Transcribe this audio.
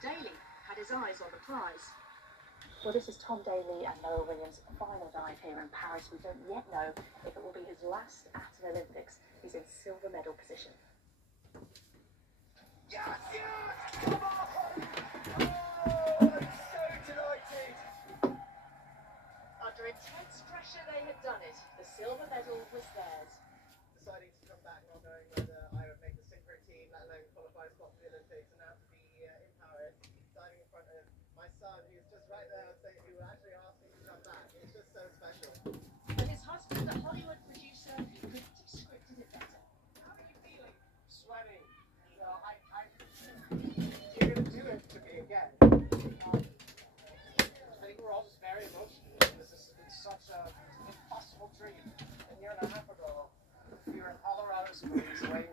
Daly had his eyes on the prize. Well, this is Tom Daley and Noah Williams' final dive here in Paris. We don't yet know if it will be his last at an Olympics. He's in silver medal position. Yes, yes! Come on! Oh, I'm so delighted! Under intense pressure, they had done it. The silver medal was theirs. Deciding to come back, not knowing whether I would make the synchro team, let alone qualify a spot for the Olympics, and now to be in Paris, diving in front of my son, who's just right there, saying, who actually asked me to come back. It's just so special. And his husband, a Hollywood producer, couldn't have scripted it better. How are you feeling? Sweating. So you're going to do it to me again. I think we're all just very emotional. It's such an impossible dream. A year and a half ago, we were in Colorado Springs waiting